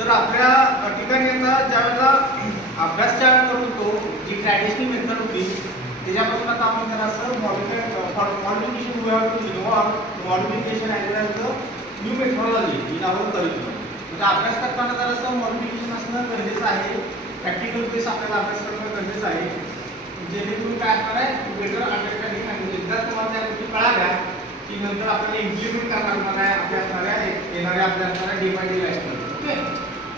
तर आपल्या ठिकाणी आता ज्यावेळेला अभ्यास ज्यावेळेला करत होतो जी ट्रॅडिशनल मेथड होती त्याच्यापासून आता आपण जरा असं modification modification as new methodology in our curriculum म्हणजे अभ्यास करताना जरासं मॉडिफिकेशन असणं गरजेचं आहे. प्रॅक्टिकल बेस आपल्याला अभ्यास करणं गरजेचं आहे जेणेकरून काय असणार आहे बेटर अंडरस्टँडिंग आणि एकदा तुम्हाला त्या गोष्टी कळाल्या की नंतर आपल्याला इम्प्लिमेंट करणार आहे आपल्या असणाऱ्या येणाऱ्या आपल्या असणाऱ्या डे बाय डे लाईफमध्ये. ओके,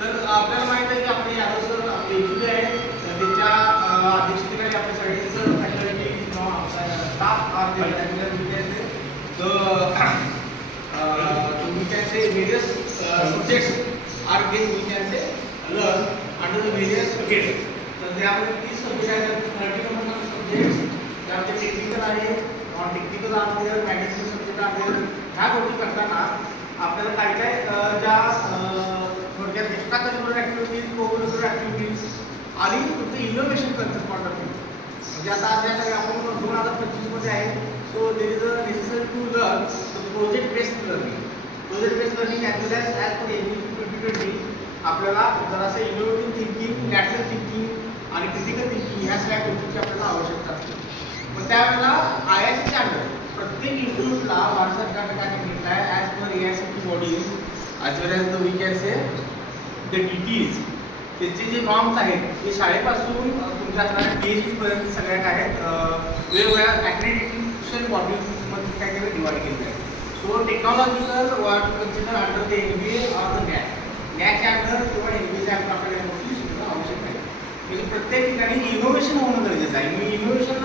तर आपल्याला माहिती आहे की आपले यादव सर आपले एज्युके आहेत त्यांच्या अध्यक्षतेखाली आपले सगळ्यांचं faculty staff are we can say various subjects are being we can say learn under the various subjects. तर त्यामध्ये 30 सब्जेक्ट आहेत 30 नंबर सब्जेक्ट्स त्यामध्ये टेक्निकल आहे नॉन टेक्निकल आहे मॅनेजमेंट सब्जेक्ट आहे. ह्या गोष्टी करताना आपल्याला काय काय ज्या थोडक्यात extra curricular activities cocurricular activities आणि फक्त innovation concept point of view म्हणजे आता आपल्याकडे आपण 2025 मध्ये आहे. So there is a necessary to learn project based learning. Project based learning as per NEP 2020 आपल्याला जरासं इनोव्हेटिव्ह थिंकिंग लॅटरल थिंकिंग आणि क्रिटिकल थिंकिंग ह्या सगळ्या गोष्टींची आपल्याला आवश्यकता असते. पण त्यावेळेला IISc अंडर प्रत्येक इन्स्टिट्यूटला भारत सरकारने काय घेतलं आहे as per AICTE bodies as well as the we can say the DTs त्याचे जे नॉर्म्स आहेत ते शाळेपासून तुमच्या असणाऱ्या PhD पर्यंत सगळ्या काय आहेत वेगवेगळ्या ॲक्रेडिटेशन बॉडीजमध्ये काय केलं डिवाइड केलं आहे. So technological what consider under the MBA or the NAC under किंवा MBA अंडर आपल्याला गोष्टी शिकणं आवश्यक आहे. म्हणजे प्रत्येक ठिकाणी इनोव्हेशन होणं गरजेचं आहे. मी इनोव्हेशन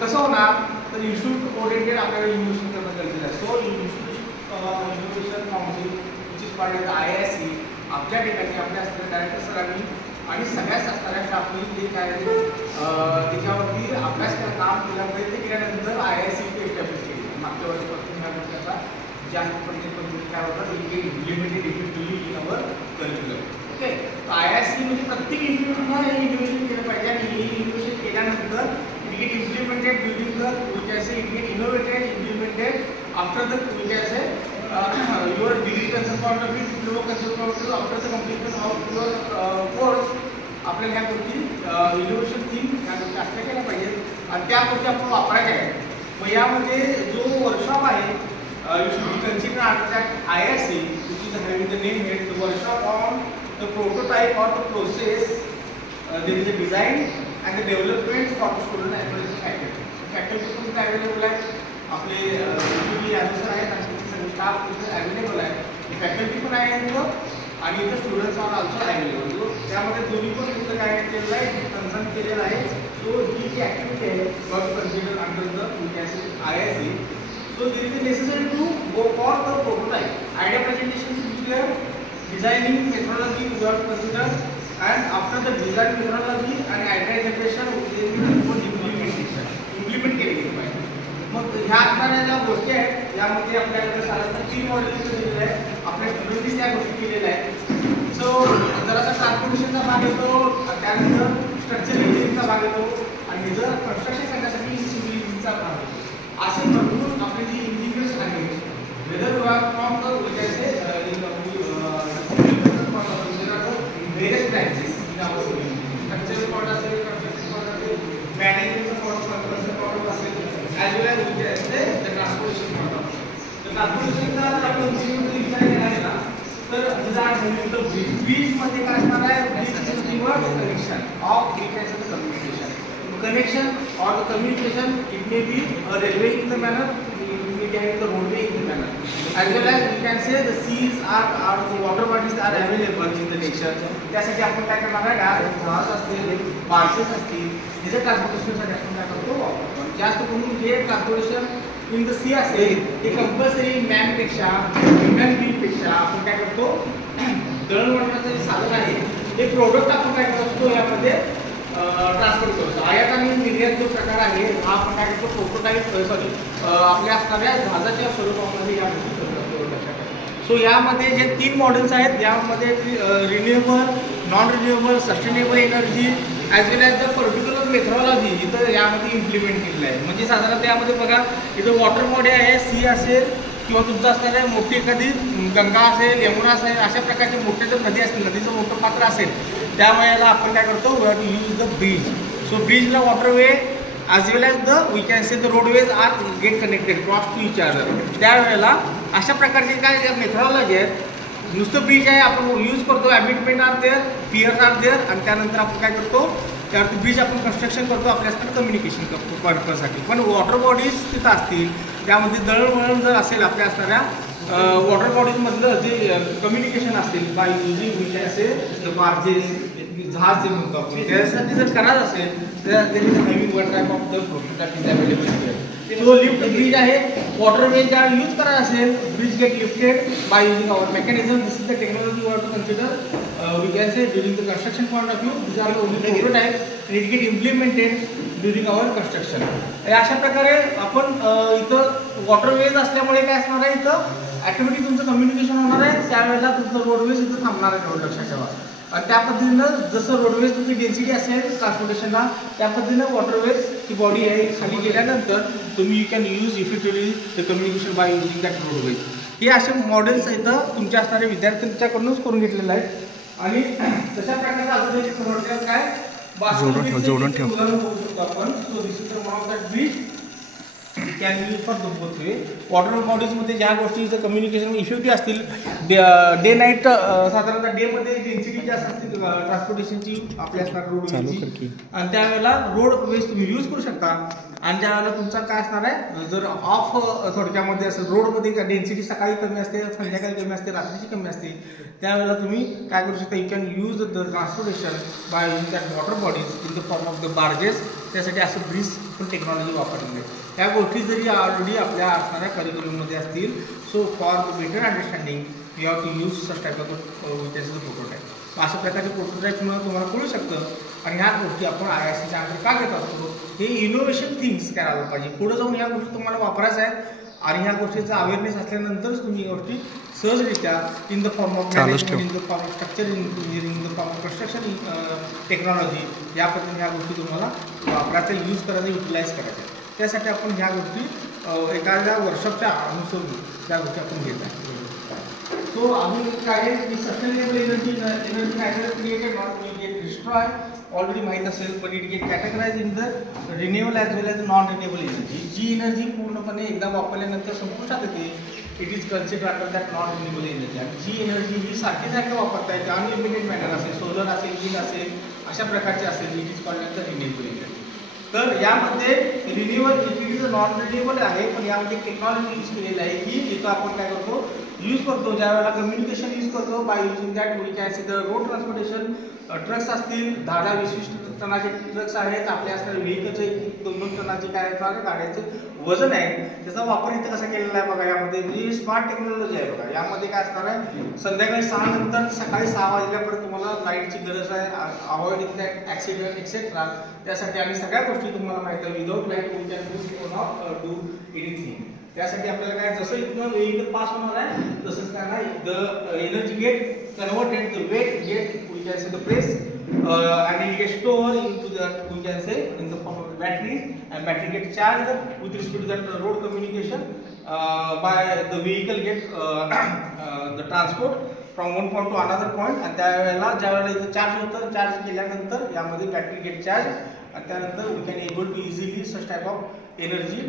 कसं होणार तर इन्स्टिट्यूट ओरिएंटेड आपल्याला इनोव्हेशन करणं गरजेचं आहे. So innovation council which is part of IISc आपल्या ठिकाणी आपल्या असणाऱ्या डायरेक्टर सरांनी आणि सगळ्याच असणाऱ्या स्टाफनी जे काय त्याच्यावरती अभ्यास काम केल्यामुळे ते केल्यानंतर IISc एस्टॅब्लिश केली. मागच्या वर्षीपासून ह्या गोष्टी आता जास्त पद्धतीने काय होतं implemented effectively in our curriculum. Okay, तर IISc म्हणजे प्रत्येक इन्स्टिट्यूटनं हे इनोव्हेशन केलं पाहिजे आणि हे इनोव्हेशन केल्यानंतर it get implemented during the we can say it get innovated implemented after the we can say your degree concept point of view, diploma concept point of view, after the completion of your course आपल्याला ह्या गोष्टी innovation think ह्या गोष्टी असल्या केल्या पाहिजेत आणि त्या गोष्टी आपण वापरायच्या आहेत. मग यामध्ये जो वर्कशॉप आहे you should be consider under that IISc which is having the name here the workshop on the prototype or the process there is a design and the development for the student as well as faculty. Faculty पण तिथे available आहे आपले Yadav sir आहेत आणि staff तिथे available आहे faculty पण आहे तिथं आणि इथं स्टुडंट्स आर ऑल्सो अवेलेबल. त्यामध्ये दोन्ही पण तिथं काय केलेलं आहे कन्सर्न केलेलं आहे. सो ही जी ॲक्टिव्हिटी आहे got consider under the IISc. So this is necessary to go for the prototype idea presentation designing methodology you have to consider and after the design methodology आणि आयडिया जनरेशन इम्प्लिमेंट केली गेली पाहिजे. मग ह्या असणाऱ्या ज्या गोष्टी आहेत यामध्ये आपल्याकडे साधारण 3 मॉडेल्स दिलेले आहेत. आपल्या स्टुडंटनी त्या गोष्टी केलेल्या आहेत. सो जरासा ट्रान्सपोर्टेशनचा भाग येतो त्यानंतर स्ट्रक्चर इंजिनिअरिंगचा भाग येतो आणि हे जर कन्स्ट्रक्शन करण्यासाठी सिव्हिल इंजिनिअरिंगचा भाग येतो. असे भरपूर आपली जी इंजिनियर्स आहेत whether from the various branches in our civil structural point असेल कन्स्ट्रक्शन पॉईंट असेल मॅनेजमेंटचा पॉईंट असेल as well as we can say the transportation point of view. The transportation चा जर आपण विचार केला ना तर जर आपण ब्रिज मध्ये काय असणार आहे connection of different communication connection or the communication it may be a railway in the manner it may be the roadway in the manner as well as we can say the seas are the water bodies are available in the nature. त्यासाठी आपण काय करणार आहे जहाज असतील barges असतील याच्या ट्रान्सपोर्टेशनसाठी आपण काय करतो वापरतो. जास्त करून जे ट्रान्सपोर्टेशन इन द सी असेल ते कंपल्सरी मॅनपेक्षा ह्युमन बीइंगपेक्षा आपण काय करतो दळणवळणाचं जे साधन आहे हे प्रोडक्ट आपण काय करतो यामध्ये ट्रान्सपोर्ट करतो. आयात आणि निर्यात जो प्रकार आहे हा आपण काय करतो प्रोटोटाईप आपल्या असणाऱ्या जहाजाच्या स्वरूपामध्ये या गोष्टी करतो. सो यामध्ये जे 3 मॉडेल्स आहेत यामध्ये renewable non renewable sustainable energy as well as the particular methodology इथं यामध्ये इम्प्लिमेंट केलेलं आहे. म्हणजे साधारणतः यामध्ये बघा इथं वॉटर बॉडी आहे सी असेल किंवा तुमचं असणाऱ्या मोठी एखादी गंगा असेल, यमुना असेल, अशा प्रकारचे मोठे जर नदी असतील, नदीचं मोठं पात्र असेल, त्यावेळेला आपण काय करतो, we have to use the bridge. So ब्रिजला waterway as well as the we can say the roadways are get connected cross to each other. त्यावेळेला अशा प्रकारचे काय मेथडॉलॉजी आहेत. नुसतं ब्रिज आहे आपण यूज करतो, abutment are there, piers are there, आणि त्यानंतर आपण काय करतो, त्यावरती ब्रिज आपण कन्स्ट्रक्शन करतो आपल्याकडे कम्युनिकेशन करतो पर्पजसाठी. पण वॉटर बॉडीज तिथं असतील, त्यामध्ये दळणवळण जर असेल आपल्या असणाऱ्या वॉटर बॉडीजमधलं जे कम्युनिकेशन असतील by using we can say the barges, जहाज जे म्हणतो आपण, त्यासाठी जर करायचं असेल तर there is having one type of the prototype is available. So lift bridge आहे, वॉटरवे जर यूज करायचं असेल, bridge get lifted by using our mechanism. This is the technology we have to consider we can say during the construction point of view. This are only prototype and it get implemented during our construction. अशा प्रकारे आपण इथं waterways असल्यामुळे काय असणार आहे, इथं automatic तुमचं कम्युनिकेशन होणार आहे. त्यावेळेला तुमचं रोडवेज इथं थांबणार आहे, लक्षात ठेवा. आणि त्या पद्धतीनं जसं रोडवेज तुमची डेन्सिटी असेल ट्रान्सपोर्टेशनला, त्या पद्धतीनं वॉटरवेज ची बॉडी आहे खाली गेल्यानंतर तुम्ही you can use effectively the communication bye using that roadways. हे असे मॉडेल्स इथं तुमच्या असणाऱ्या विद्यार्थ्यांच्याकडूनच करून घेतलेलं आहे. आणि तशा प्रकारे अजून एक थोडक्यात काय जोडून ठेव आपण. So this is one of that bridge can use for the both way. Water बॉडीजमध्ये ज्या गोष्टीचं कम्युनिकेशन इफेक्टिव्ह असतील, डे नाईट साधारणतः डेमध्ये डेन्सिटी जास्त असतील ट्रान्सपोर्टेशनची आपल्या असणार रोडवेजची, आणि त्यावेळेला रोडवेज तुम्ही यूज करू शकता. आणि ज्यावेळेला तुमचा काय असणार आहे, जर ऑफ थोडक्यामध्ये असेल, रोडमध्ये डेन्सिटी सकाळी कमी असते, संध्याकाळी कमी असते, रात्रीची कमी असते, त्यावेळेला तुम्ही काय करू शकता, you can use the transportation bye using that water bodies in the form of the barges. त्यासाठी असं ब्रिज पण टेक्नॉलॉजी वापरलेली आहे. ह्या गोष्टी जरी ऑलरेडी आपल्या असणाऱ्या करिक्युलममध्ये असतील, so for the better understanding we have to use such type of prototype. अशा प्रकारचे प्रोटोटाईपमुळे तुम्हाला कळू शकतं. आणि ह्या गोष्टी आपण IIScच्या अंतर का घेत असतो, हे इनोव्हेशन थिंग्स करायला पाहिजे. पुढे जाऊन ह्या गोष्टी तुम्हाला वापरायच्या आहेत, आणि ह्या गोष्टीचा अवेअरनेस असल्यानंतरच तुम्ही या गोष्टी सहजरित्या in the form of management, in the form of structure engineering, in the form of construction technology, या पद्धतीने ह्या गोष्टी तुम्हाला वापरायच्या, यूज करायच्या, युटिलाइज करायच्या. त्यासाठी आपण ह्या गोष्टी एखाद्या वर्कशॉपच्या अनुसरून त्या गोष्टी आपण घेत आहे. सो अजून काय आहे की sustainable energy natural created not will get destroy, already माहीत असेल, पण it get categorise in the renewable as well as non renewable energy. जी एनर्जी पूर्णपणे एकदा वापरल्यानंतर संपुष्टात येते, it is consider under that non renewable energy. आणि जी एनर्जी ही सारखी वापरता येते, अनलिमिटेड मॅनर असेल, सोलर असेल, विंड असेल, अशा प्रकारचे असेल, it is called the renewable energy. तर यामध्ये renewable it is non renewable आहे, पण यामध्ये टेक्नॉलॉजी यूज केलेली आहे की इथं आपण काय करतो, यूज करतो ज्यावेळेला कम्युनिकेशन यूज करतो by using that we can see the road transportation. Trucks असतील, 10-20 टनाचे ट्रक्स आहेत, आपल्या असणारे व्हेकलचे 2-2 टनाचे काय गाड्याचे वजन आहे, त्याचा वापर इथं कसा केलेला आहे बघा. यामध्ये म्हणजे स्मार्ट टेक्नॉलॉजी आहे बघा. यामध्ये काय असणार आहे, संध्याकाळी 6 नंतर सकाळी 6 वाजल्यापर्यंत तुम्हाला लाईटची गरज आहे, अवॉइडिंग दॅट ॲक्सिडेंट एक्सेट्रा. त्यासाठी आम्ही सगळ्या गोष्टी तुम्हाला माहिती आहे, without light we can not do anything. त्यासाठी आपल्याला काय, जसं इथनं व्हेकल पास होणार आहे तसंच काय नाही, the energy get converted, the weight get we can say the press and it gets stored into that we can say in the form of batteries, and battery gets charged with respect to that road communication by the vehicle get the transport from one point to another point. आणि त्यावेळेला ज्यावेळेला इथं charge होतं, charge केल्यानंतर यामध्ये battery gate charge, आणि त्यानंतर we can able to easily such type of energy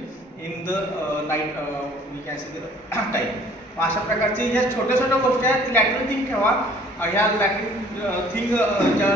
in the night we can say the time. अशा प्रकारचे या छोट्या छोट्या गोष्टी आहेत, लॅटरल थिंग ठेवा. ह्या लॅटरल थिंग ज्यावेळेला